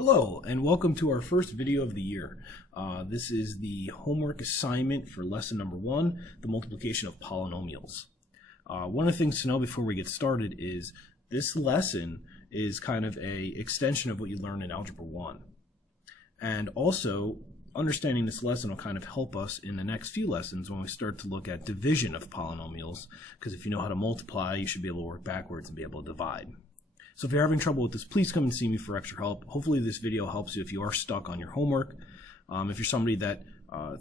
Hello, and welcome to our first video of the year. This is the homework assignment for lesson number 1, the multiplication of polynomials. One of the things to know before we get started is this lesson is kind of an extension of what you learned in Algebra 1. And also, understanding this lesson will kind of help us in the next few lessons when we start to look at division of polynomials, because if you know how to multiply, you should be able to work backwards and be able to divide. So if you're having trouble with this, please come and see me for extra help. Hopefully this video helps you if you are stuck on your homework. If you're somebody that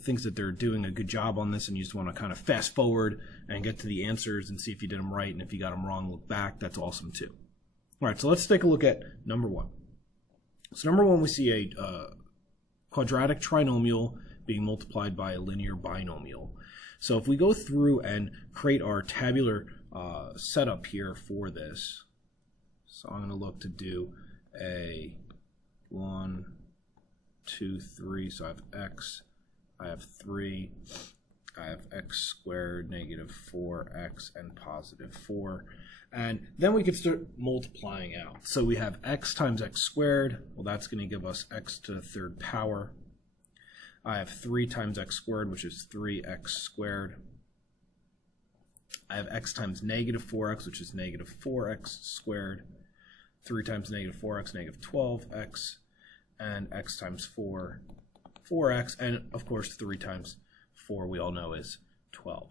thinks that they're doing a good job on this and you just want to kind of fast forward and get to the answers and see if you did them right, and if you got them wrong, look back, that's awesome too. All right, so let's take a look at number 1. So number 1, we see a quadratic trinomial being multiplied by a linear binomial. So if we go through and create our tabular setup here for this, so I'm going to look to do a 1, 2, 3. So I have x, I have 3, I have x squared, negative 4x, and positive 4. And then we can start multiplying out. So we have x times x squared. Well, that's going to give us x to the third power. I have 3 times x squared, which is 3x squared. I have x times negative 4x, which is negative 4x squared. 3 times negative 4x, negative 12x, and x times 4, 4x, and of course 3 times 4 we all know is 12.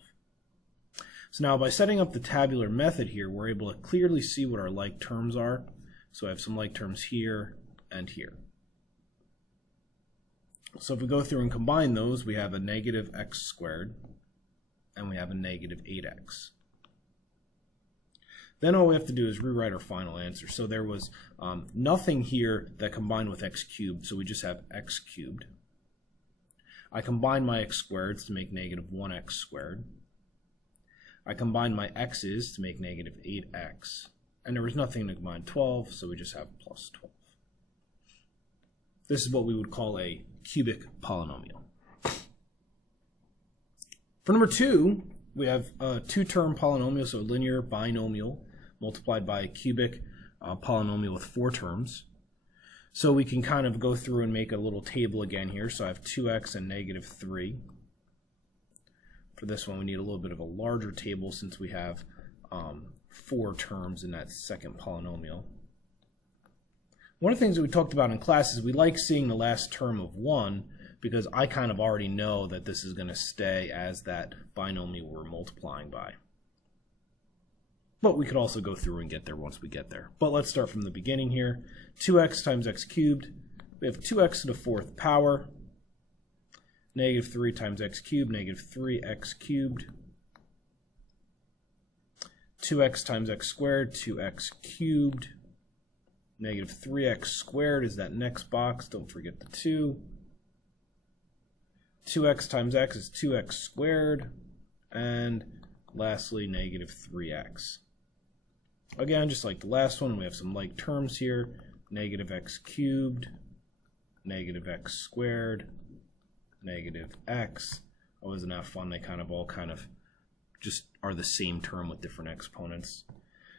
So now by setting up the tabular method here, we're able to clearly see what our like terms are. So I have some like terms here and here. So if we go through and combine those, we have a negative x squared, and we have a negative 8x. Then all we have to do is rewrite our final answer. So there was nothing here that combined with x cubed, so we just have x cubed. I combine my x squareds to make negative 1x squared. I combine my x's to make negative 8x. And there was nothing to combine 12, so we just have plus 12. This is what we would call a cubic polynomial. For number 2, we have a 2-term polynomial, so a linear binomial multiplied by a cubic polynomial with 4 terms. So we can kind of go through and make a little table again here. So I have 2x and negative 3. For this one, we need a little bit of a larger table since we have 4 terms in that second polynomial. One of the things that we talked about in class is we like seeing the last term of 1, because I kind of already know that this is going to stay as that binomial we're multiplying by. But we could also go through and get there once we get there. But let's start from the beginning here. 2x times x cubed. We have 2x to the 4th power. Negative 3 times x cubed, negative 3x cubed. 2x times x squared, 2x cubed. Negative 3x squared is that next box. Don't forget the 2. 2x times x is 2x squared, and lastly negative 3x. Again, just like the last one, we have some like terms here. Negative x cubed, negative x squared, negative x. Oh, isn't that fun? They all just are the same term with different exponents.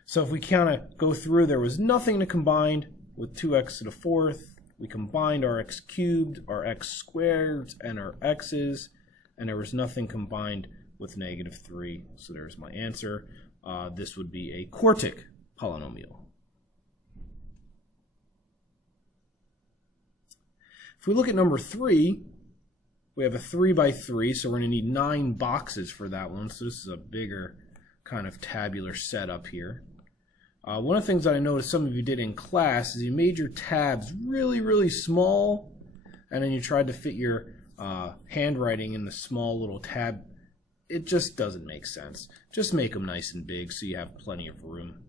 So if we kind of go through, there was nothing to combine with 2x to the 4th. We combined our x cubed, our x squared, and our x's, and there was nothing combined with negative 3, so there's my answer. This would be a quartic polynomial. If we look at number 3, we have a 3 by 3, so we're going to need 9 boxes for that one, so this is a bigger kind of tabular setup here. One of the things that I noticed some of you did in class is you made your tabs really, really small, and then you tried to fit your handwriting in the small little tab. It just doesn't make sense. Just make them nice and big so you have plenty of room.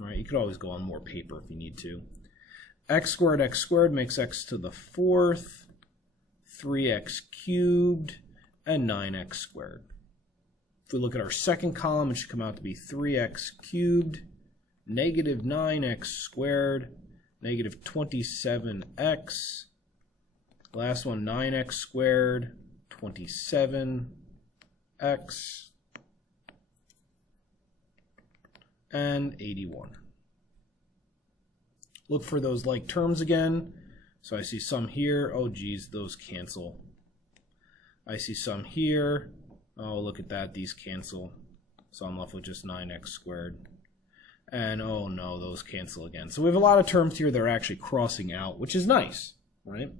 All right, you could always go on more paper if you need to. X squared makes x to the 4th, 3x cubed, and 9x squared. If we look at our second column, it should come out to be 3x cubed, negative 9x squared, negative 27x. Last one, 9x squared, 27x, and 81. Look for those like terms again. So I see some here. Oh, geez, those cancel. I see some here. Oh, look at that. These cancel. So I'm left with just 9x squared. And oh no, those cancel again. So we have a lot of terms here that are actually crossing out, which is nice, right?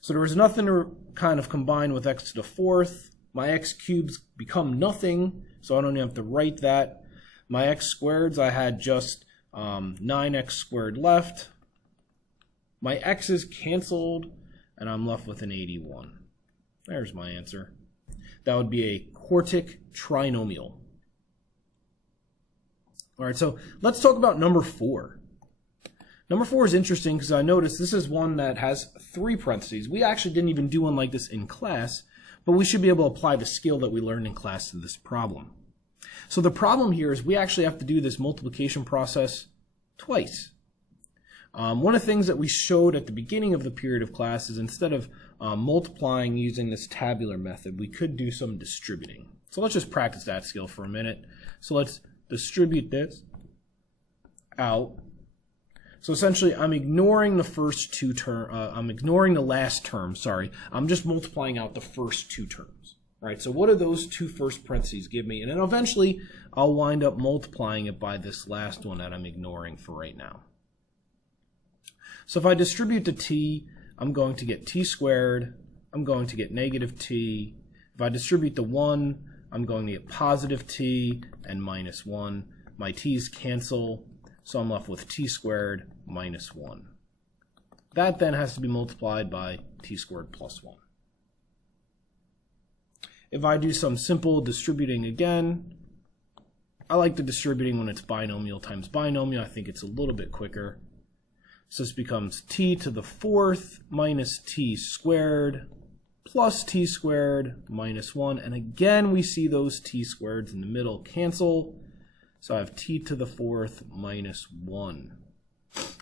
So there was nothing to kind of combine with x to the fourth. My x cubes become nothing, so I don't even have to write that. My x squareds, I had just 9x squared left. My x's canceled, and I'm left with an 81. There's my answer. That would be a quartic trinomial. All right, so let's talk about number 4. Number 4 is interesting because I noticed this is one that has 3 parentheses. We actually didn't even do one like this in class, but we should be able to apply the skill that we learned in class to this problem. So the problem here is we actually have to do this multiplication process twice. One of the things that we showed at the beginning of the period of class is instead of multiplying using this tabular method, we could do some distributing. So let's just practice that skill for a minute. So let's distribute this out. So essentially, I'm ignoring the first two terms. I'm ignoring the last term. Sorry, I'm just multiplying out the first 2 terms. All right. So what do those 2 first parentheses give me? And then eventually, I'll wind up multiplying it by this last one that I'm ignoring for right now. So if I distribute the t, I'm going to get t squared. I'm going to get negative t. If I distribute the 1, I'm going to get positive t and minus 1. My t's cancel, so I'm left with t squared minus 1. That then has to be multiplied by t squared plus 1. If I do some simple distributing again, I like the distributing when it's binomial times binomial. I think it's a little bit quicker. So this becomes t to the 4th minus t squared plus t squared minus 1. And again, we see those t squareds in the middle cancel. So I have t to the 4th minus 1.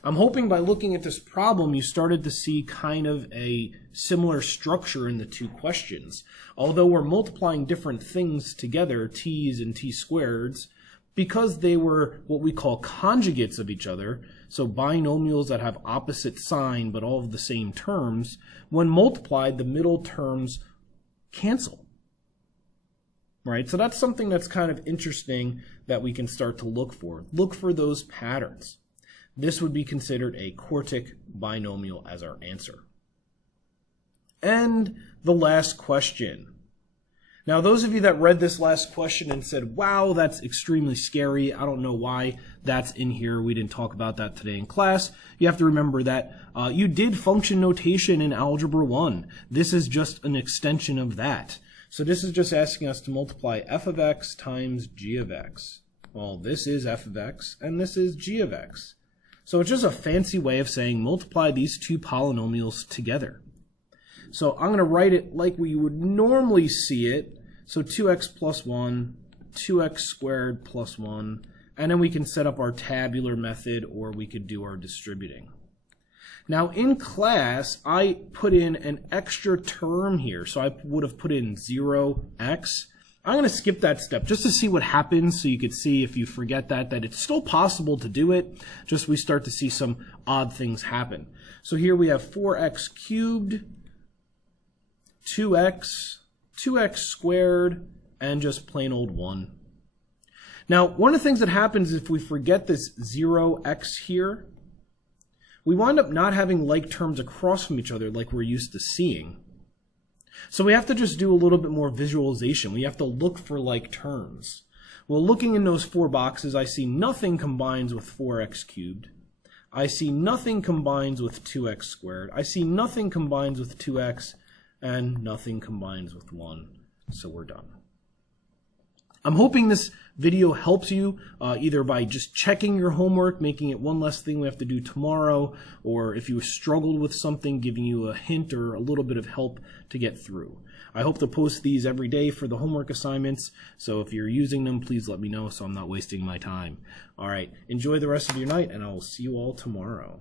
I'm hoping by looking at this problem, you started to see kind of a similar structure in the 2 questions. Although we're multiplying different things together, t's and t squareds, because they were what we call conjugates of each other, so binomials that have opposite sign but all of the same terms, when multiplied, the middle terms cancel. Right? So that's something that's kind of interesting that we can start to look for. Look for those patterns. This would be considered a quartic binomial as our answer. And the last question. Now, those of you that read this last question and said, wow, that's extremely scary. I don't know why that's in here. We didn't talk about that today in class. You have to remember that you did function notation in Algebra 1. This is just an extension of that. So this is just asking us to multiply f of x times g of x. Well, this is f of x, and this is g of x. So it's just a fancy way of saying multiply these 2 polynomials together. So I'm going to write it like we would normally see it. So 2x plus 1, 2x squared plus 1, and then we can set up our tabular method, or we could do our distributing. Now in class, I put in an extra term here. So I would have put in 0x. I'm going to skip that step just to see what happens, so you could see if you forget that it's still possible to do it, just we start to see some odd things happen. So here we have 4x cubed, 2x, 2x squared, and just plain old 1. Now, one of the things that happens if we forget this 0x here, we wind up not having like terms across from each other like we're used to seeing. So we have to just do a little bit more visualization. We have to look for like terms. Well, looking in those 4 boxes, I see nothing combines with 4x cubed. I see nothing combines with 2x squared. I see nothing combines with 2x, and nothing combines with 1. So we're done. I'm hoping this video helps you either by just checking your homework, making it one less thing we have to do tomorrow, or if you struggled with something, giving you a hint or a little bit of help to get through. I hope to post these every day for the homework assignments, so if you're using them, please let me know so I'm not wasting my time. All right, enjoy the rest of your night, and I will see you all tomorrow.